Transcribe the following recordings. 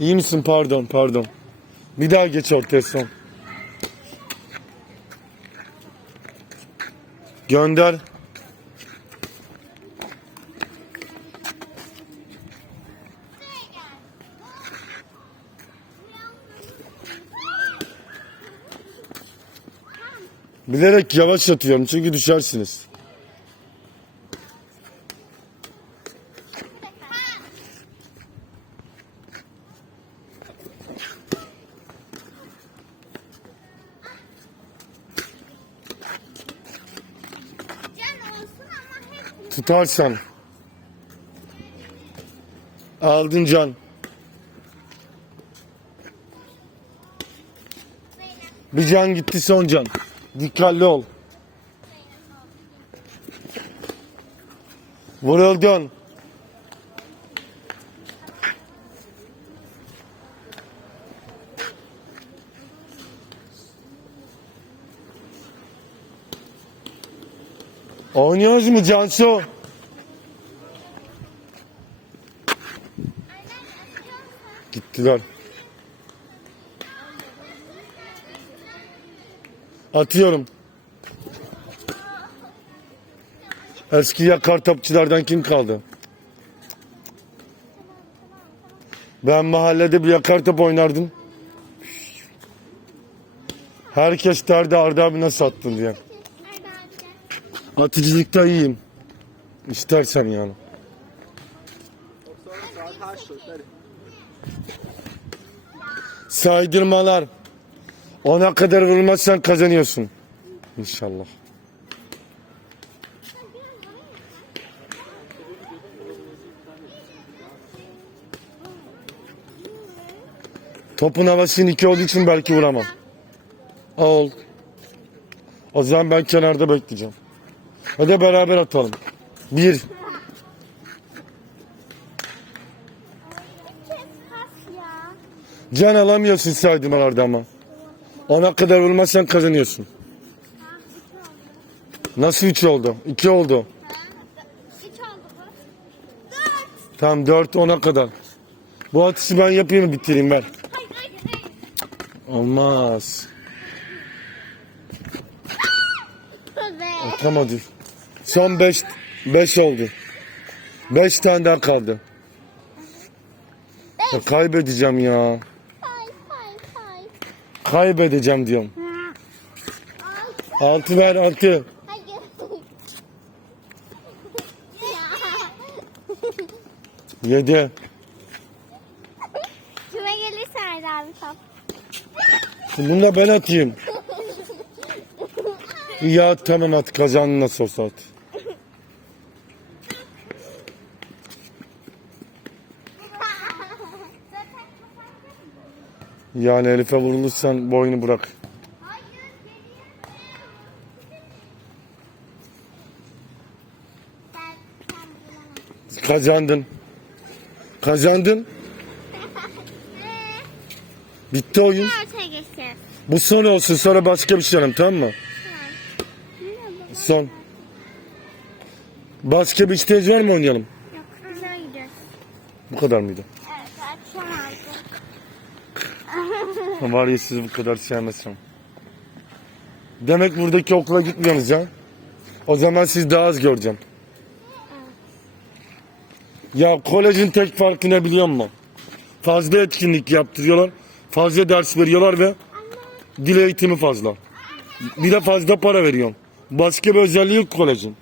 İyi misin? Pardon, pardon. Bir daha geç son. Gönder. Bilerek yavaş atıyorum çünkü düşersiniz. Tutarsan. Aldın can. Bir can gitti son can. Dikkatli ol. Vuruldun. Oynuyoruz mu Cansu? Gittiler. Atıyorum. Eski yakar topçulardan kim kaldı? Ben mahallede bir yakar top oynardım. Herkes derdi Arda abi nasıl attın diye. Atıcılıkta iyiyim. İstersen yani. Saydırmalar. Ona kadar vurmazsan kazanıyorsun. İnşallah. Topun havasının iki olduğu için belki vuramam. Ol. O zaman ben kenarda bekleyeceğim. Hadi beraber atalım. Bir. Can alamıyorsun saydırmalarda ama. Ona kadar vurmazsan kazanıyorsun. Nasıl üç oldu? İki oldu. Tamam dört ona kadar. Bu atışı ben yapayım bitireyim ver. Olmaz. Be. Atamadı. Son beş, beş oldu. Beş tane daha kaldı. Ya kaybedeceğim ya. Kaybedeceğim diyorum. Altı. Altı ver altı. Hayır. ya. Yedi. Kime gelirse Arda abi top. Şimdi bunu da ben atayım. Ya tamam at kazandın nasıl olsa at. Yani Elif'e vurulursan boynu bırak. Kazandın. Kazandın. Bitti oyun. Bu son olsun sonra başka bir şey yapalım tamam mı? Son. Başka bir stage var mı oynayalım? Yok. Bu kadar mıydı? Evet akşam. Var ya sizi bu kadar sevmesem. Demek buradaki okula gitmiyorsunuz ha? O zaman siz daha az göreceğim. Ya kolejin tek farkı ne biliyor musun? Fazla etkinlik yaptırıyorlar. Fazla ders veriyorlar ve dil eğitimi fazla. Bir de fazla para veriyorum. Başka bir özelliği yok kolejin.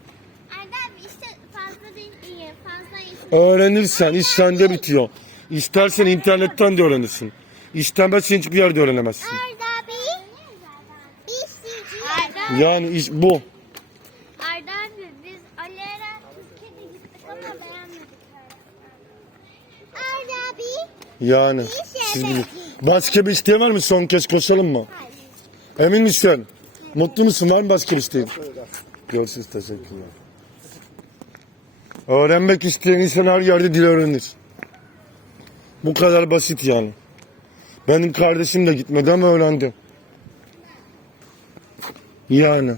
Arda abi işte fazla değil iyi. Fazla iyi. Öğrenirsen iş sende bitiyor. İstersen internetten de öğrenirsin. İstemezsen hiçbir yerde öğrenemezsin. Arda abi. Arda, Yani iş bu. Arda abi biz Alera Türkiye'de gittik ama beğenmedik. Arda abi. Yani siz bilin. Başka bir isteğin var mı? Son kez koşalım mı? Emin misin? Mutlu musun? Var mı başka isteğin? Görüşürüz. Teşekkürler. Öğrenmek isteyen insan her yerde dil öğrenir. Bu kadar basit yani. Benim kardeşim de gitmedi ama öğrendi. Yani.